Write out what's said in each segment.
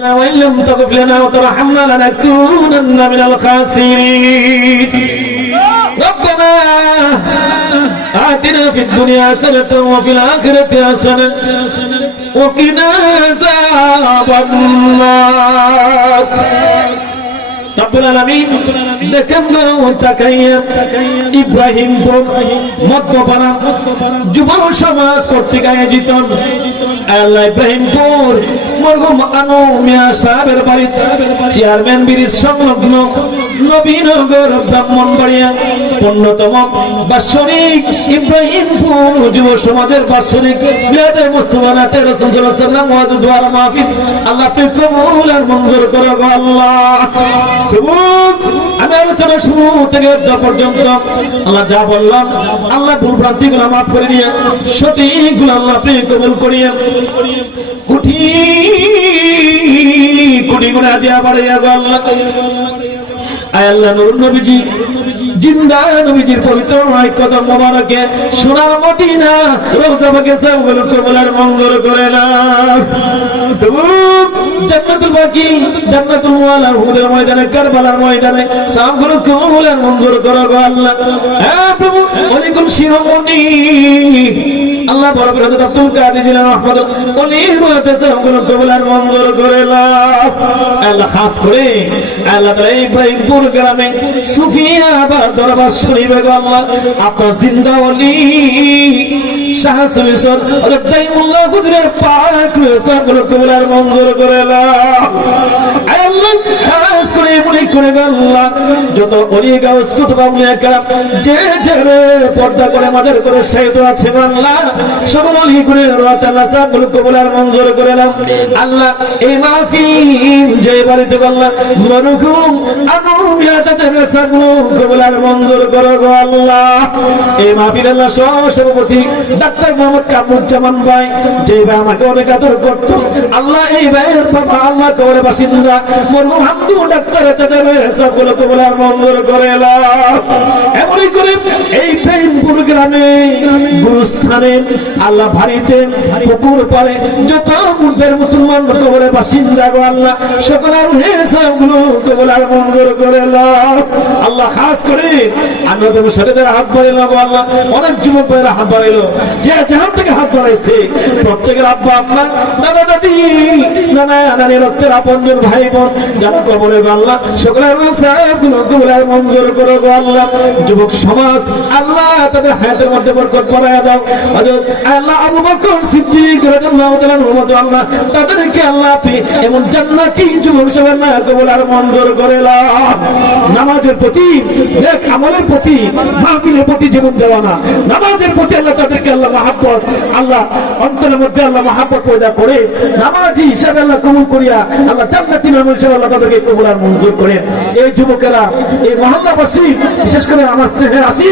وإن لم تغفر لنا وترحمنا لنكونن من الخاسرين ربنا آتنا في الدنيا حسنة وفي الآخرة حسنة وقنا عذاب النار রব্বুল আলামিন দেখেন তাকাইয়া ইব্রাহিমপুর মধ্যপাড়া যুব সমাজ কর্তৃক আয়োজিত আল্লাহ ইব্রাহিমপুর মরহুম আনু মিয়া সাহেবের বাড়িতে চেয়ারম্যান ব্রিজ সংলগ্ন নবীনগর ব্রাহ্মণবাড়িয়া অন্যতম বাৎসরিক ইব্রাহিমপুর যুব সমাজের বাৎসরিক মিলাদে মুস্তাফা নাতে রাসূল সাল্লাল্লাহু আলাইহি ওয়াসাল্লাম ওয়াজ দোয়া মাহফিল আল্লাহ আপনি কবুল আর মঞ্জুর করো গো আল্লাহ। আমি আলোচনা শুরু থেকে পর্যন্ত আল্লাহ যা বললাম আল্লাহ ভুল ভ্রান্তিগুলো মাফ করে দিয়ে সঠিকগুলো আল্লাহ আপনি কবুল করিয়ে কোটি কোটি গুণা দিয়া বাড়াইয়া গো আল্লাহ। আয় আল্লাহ নূর নবীজি জিন্দা নবীজির পবিত্র কদম মোবারকে সোনার মদিনা রওজা পাকে সবগুলো কবুল আর মঞ্জুর করে নাও। জান্নাতুল বাকি জান্নাতুল মুআলা হুদের ময়দানে কারবালার ময়দানে সবগুলো কবুল আর মঞ্জুর করো গো আল্লাহ। হ্যাঁ প্রভু ওয়ালাইকুম শিরোমণি আল্লাহ বড় বড় হযরত আব্দুল কাদের জিলানী রাহমাতুল্লাহ ওলি বলতে সবগুলো কবুল আর মঞ্জুর করে নাও। আল্লাহ খাস করে আল্লাহ তাআলা ইব্রাহিমপুর গ্রামে সুফিয়াবাদ দরবার শরীফে গো আল্লাহ আপনার জিন্দা ওলি শাহ সুলিসর হযরত দাইমুল্লাহ হুজুরের পাক রয়েছে বলে কবুল আর মঞ্জুর করে নাও। আয় আল্লাহ খাস করে মনে করে গো আল্লাহ যত ওলি গাউস কুতুব আউলিয়া কেরাম যে যে পর্দা করে মাজার করে শহীদ আছে আল্লাহ সব ওলি করে রাত আল্লাহ সবগুলো কবুল আর মঞ্জুর করে নাও। আল্লাহ এই মাহফিল যে বাড়িতে গো আল্লাহ মরহুম আনু মিয়া চাচার সবগুলো কবুল আর মঞ্জুর করো গো আল্লাহ। এই মাহফিল আল্লাহ সভাপতি ডাক্তার মোহাম্মদ কামরুজ্জামান ভাই যে ভাই আমাকে অনেক আদর করতো আল্লাহ এই ভাইয়ের বাবা আল্লাহ কবরের বাসিন্দা মরহুম হামদু ডাক্তার চাচার সবগুলো কবুল আর মঞ্জুর করে নাও। এমনই করে এই প্রেমপুর গ্রামে গুরুস্থানে আল্লাহ ভারিতে পুকুর পারে যত মুর্দের মুসলমান কবরের বাসিন্দা গো আল্লাহ সকলের সবগুলো কবুল আর মঞ্জুর করে নাও। আল্লাহ খাস করে আমরা তোমার সাথে যারা হাত বাড়াইলো গো আল্লাহ অনেক যুবক ভাইয়েরা হাত বাড়াইলো যে যেখান থেকে হাত বাড়াইছে প্রত্যেকের আব্বা আপনার দাদা দাদি নানা নানি রক্তের আপনজন ভাই বোন যারা কবরে গো আল্লাহ সকলের সবগুলো কবুল আর মঞ্জুর করো গো আল্লাহ। যুবক সমাজ আল্লাহ তাদের হায়াতের মধ্যে বরকত বাড়ায়া দাও। হযরত আল্লাহ আবু বকর সিদ্দিক রাদিয়াল্লাহু তাআলা আনহু আল্লাহ তাদেরকে আল্লাহ আপনি এমন জান্নাতি যুবক হিসেবে না কবুল আর মঞ্জুর করে নাও। নামাজের প্রতি নেক আমলের প্রতি মাহফিলের প্রতি জীবন দেওয়ানা নামাজের প্রতি আল্লাহ তাদেরকে আল্লাহ মহব্বত আল্লাহ অন্তরের মধ্যে আল্লাহ মহব্বত পয়দা করে নামাজি হিসেবে আল্লাহ কবুল করিয়া আল্লাহ জান্নাতি মানুষ হিসেবে আল্লাহ তাদেরকে কবুল আর মঞ্জুর করেন। এই যুবকেরা এই মহল্লাবাসী বিশেষ করে আমার স্নেহে আসি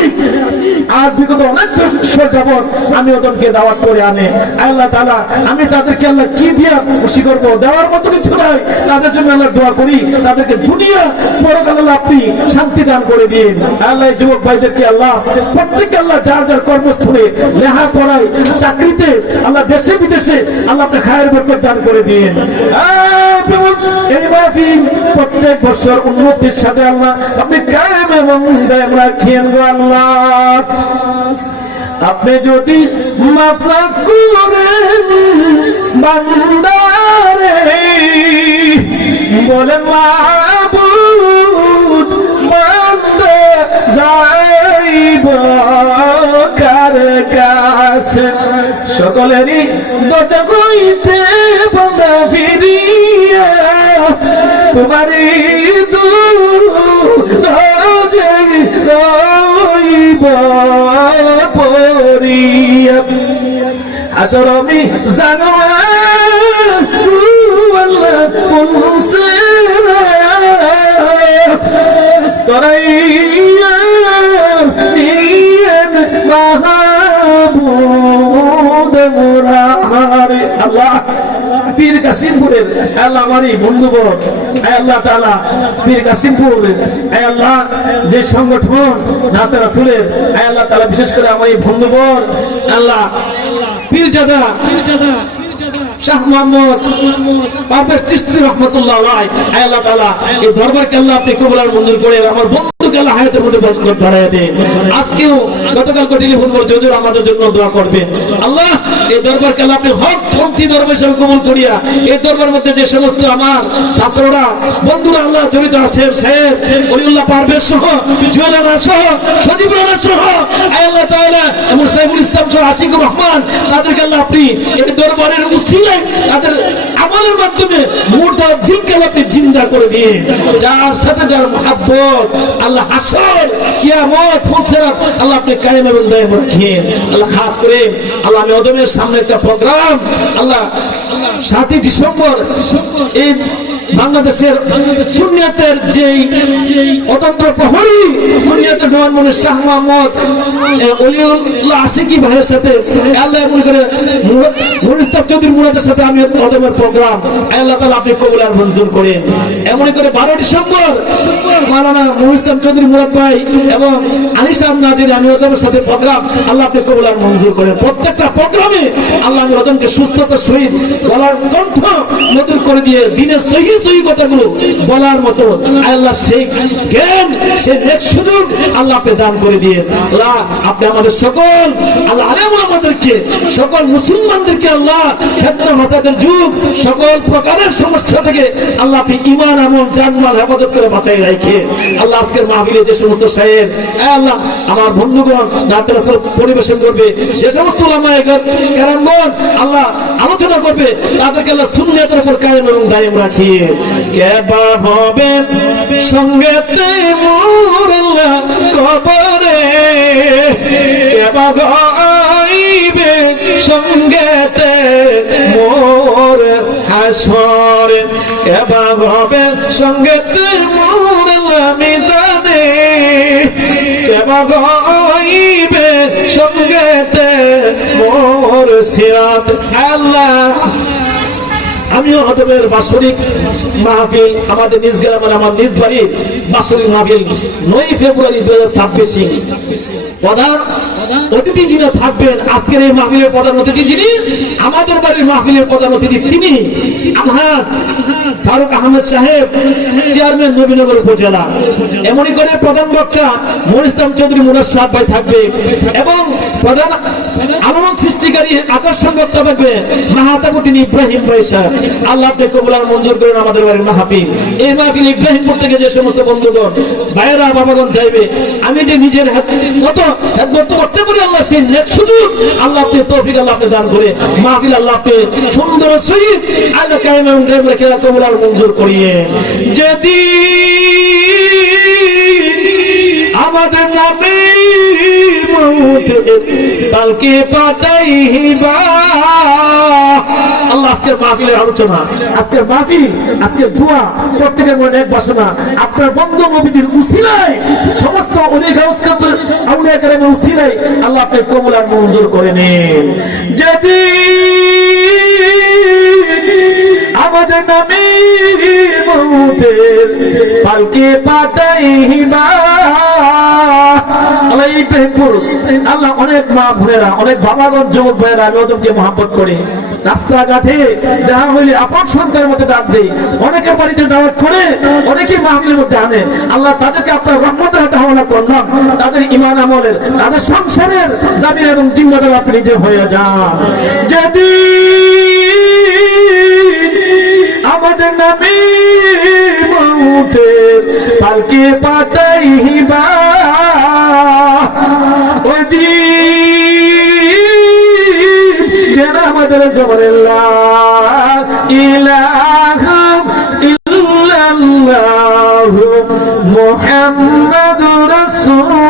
আর বিগত অনেক বছর যাবত আমি ওদেরকে দাওয়াত করে আনে আল্লাহ তাআলা আমি তাদেরকে আল্লাহ কি দিয়া খুশি করব দেওয়ার মতো কিছু নাই তাদের জন্য আল্লাহ দোয়া করি তাদেরকে দুনিয়া পরকাল আল্লাহ আপনি শান্তি দান করে দিন। আল্লাহ যুবক ভাইদেরকে আল্লাহ প্রত্যেককে আল্লাহ যার যার কর্মস্থলে লেহা পড়ায় চাকরিতে আল্লাহ দেশে বিদেশে আল্লাহ আপনি খায়ের বরকত দান করে দিন। এই মাহফিল প্রত্যেক বছর উন্নতির সাথে আল্লাহ আপনি কায়েম এবং দায়েম রাখেন গো আল্লাহ। আপনি যদি মাফ না করেন বান্দারে বলে মাবুদ বান্দা যাইব কার কাছে সকলেরই দরজা হইতে বান্দা ফিরিয়া তোমারই দুজে রইব পরিয়া আসর আমি জানো আল্লাহ পৌঁছে তরাইয়া নিয়েন মাহবুব মুরারে আল্লাহ পীর কাসিমপুরের আল্লাহ আমারই বন্ধুবর আল্লাহ তাআলা পীর কাসিমপুরের আল্লাহ যে সংগঠন নাতে রাসূলের আল্লাহ তাআলা বিশেষ করে আমার এই বন্ধুবর আল্লাহ পীরজাদা শাহ মুহাম্মদ পারভেজ চিশতি রাহমাতুল্লাহ আলাইহি, আল্লাহ তাআলা এই দরবারকে আল্লাহ আপনি কবুল আর মঞ্জুর করে আমার বন্ধুকে আল্লাহ হায়াতের মধ্যে বরকত বাড়ায় দেন। আজকেও গতকাল টেলিফোন করে হুজুর আমাদের জন্য দোয়া করবেন। আল্লাহ এই দরবারকে আল্লাহ আপনি হক পন্থী দরবার হিসেবে কবুল করিয়া এই দরবার মধ্যে যে সমস্ত আমার ছাত্ররা বন্ধুরা আল্লাহ জড়িত আছেন, সাহেব ওলিউল্লাহ পারভেজ সহ, জুয়েল রানা সহ, সজীব রানা সহ, আল্লাহ তাআলা মুসাইবুল ইসলাম সহ, আশিকুর রহমান, তাদেরকে আল্লাহ আপনি এই দরবারের উসিলায় তাদের আমলের মাধ্যমে মুর্দা দিলকে আপনি জিন্দা করে দিয়ে যার সাথে যার মহব্বত আল্লাহ হাসর কিয়ামত ফুলসেরাত আল্লাহ আপনি কায়েম এবং দায়েম রাখেন। আল্লাহ খাস করে আল্লাহ আমি ওদমের সামনে একটা প্রোগ্রাম আল্লাহ 7 ডিসেম্বর এই বাংলাদেশের সুন্নিয়াতের যেই অতন্ত্র প্রহরী সুন্নিয়াতের নওয়ান শাহ মুহাম্মদ ওলিউল্লাহ আশিকি ভাইয়ের সাথে আল্লাহ এমন করে মুরিস্তাব চৌধুরী মুরাদের সাথে আমি ওদমের প্রোগ্রাম আল্লাহ তাআলা আপনি কবুল আর মঞ্জুর করেন। এমন করে 12 ডিসেম্বর মাওলানা মুরিস্তাব চৌধুরী মুরাদ ভাই এবং আলিশান নাজির আমি ওদমের সাথে প্রোগ্রাম আল্লাহ আপনি কবুল আর মঞ্জুর করেন। প্রত্যেকটা প্রোগ্রামে আল্লাহ আমি ওদমকে সুস্থতার সহিত গলার কণ্ঠ মধুর করে দিয়ে দিনের সহি কথাগুলো বলার মতো আল্লাহ সেই জ্ঞান সেই নেক সুযোগ আল্লাহ আপনি দান করে দিয়ে আল্লাহ আপনি আমাদের সকল আল্লাহ আলেম ওলামাদেরকে সকল মুসলমানদেরকে আল্লাহ ফিতনা ফাসাদের যুগ সকল প্রকারের সমস্যা থেকে আল্লাহ আপনি ঈমান আমল জানমাল হেফাজত করে বাঁচাই রাখে। আল্লাহ আজকের মাহফিলে যে সমস্ত সাহেব আল্লাহ আমার বন্ধুগণ নাতে রাসূল পরিবেশন করবে সে সমস্ত উলামায়ে কেরামগণ আল্লাহ আলোচনা করবে তাদেরকে আল্লাহ সুন্নাতের উপর কায়েম এবং দায়েম রাখিয়ে কেবা হবে সঙ্গেতে মোর আল্লাহ কবরে কেবা গাইবে সঙ্গেতে মোর হাসরে কেবা হবে সঙ্গেতে মোর আল্লাহ মিজানে কেবা গাইবে সঙ্গেতে মোর সিরাত। আল্লাহ আমিও ওদমের বাৎসরিক মাহফিল আমাদের নিজ গ্রামের আমার নিজ বাড়ির বাৎসরিক মাহফিল 9 ফেব্রুয়ারি 2026 প্রধান অতিথি যিনি থাকবেন আজকের এই মাহফিলের প্রধান অতিথি যিনি আমাদের বাড়ির মাহফিলের প্রধান অতিথি তিনি আলহাজ ফারুক আহমেদ সাহেব চেয়ারম্যান নবীনগর উপজেলা। এমনই করে প্রধান বক্তা মুরিস্তাব চৌধুরী মুরাদ সাহেব ভাই থাকবে এবং প্রধান আলোড়ন সৃষ্টিকারী আকর্ষণ বক্তা থাকবে মাহাতাবুদ্দিন ইব্রাহিম ভাই সাহেব। আল্লাহ আপনি কবুল আর মঞ্জুর করেন আমাদের বাড়ির মাহফিল। এই মাহফিল ইব্রাহিমপুর থেকে যে সমস্ত বন্ধুগণ ভাইয়েরা বাবাগণ চাইবে আমি যে নিজের মতো খেদমত করতে পারি আল্লাহ সেই নেক সুযোগ আল্লাহ আপনি তৌফিক আল্লাহ আপনি দান করে মাহফিল আল্লাহ আপনি সুন্দর সহিত আল্লাহ কায়েম এবং দায়েম রেখে কবুল আর মঞ্জুর করিয়ে যেদিন আমাদের নামে পালকে পাঠাইবা আল্লাহ আজকের মাহফিলের আলোচনা আজকের মাহফিল আজকের দোয়া প্রত্যেকের মনে এক বাসনা আপনার বন্ধু নবীজির উসিলায় সমস্ত ওলি গাউস আউলিয়া কেরামের উসিলায় আল্লাহ আপনি কবুল আর মঞ্জুর করে নেন। যদি আমাদের নামে মউতের পালকে পাঠাইবা আল্লাহ ইব্রাহিমপুর আল্লাহ অনেক মা বোনেরা অনেক বাবাগণ যুবক ভাইয়েরা আমি ওদেরকে মহব্বত করি রাস্তাঘাটে যাহা হইলে আপন সন্তানের মধ্যে ডাক দেই অনেকের বাড়িতে দাওয়াত করে অনেকেই মাহফিলের মধ্যে আনে আল্লাহ তাদেরকে আপনার রহমতের হাতে হাওয়ালা করলাম তাদের ঈমান আমলের তাদের সংসারের জামিন এবং জিম্মাদার আপনি নিজে হয়ে যান। যদি আমাদের নামে মউতের পালকে পাঠাইবা ওই দিন আমাদের জবানে লা ইলাহা ইল্লাল্লাহু মুহাম্মাদুর রাসূলুল্লাহ।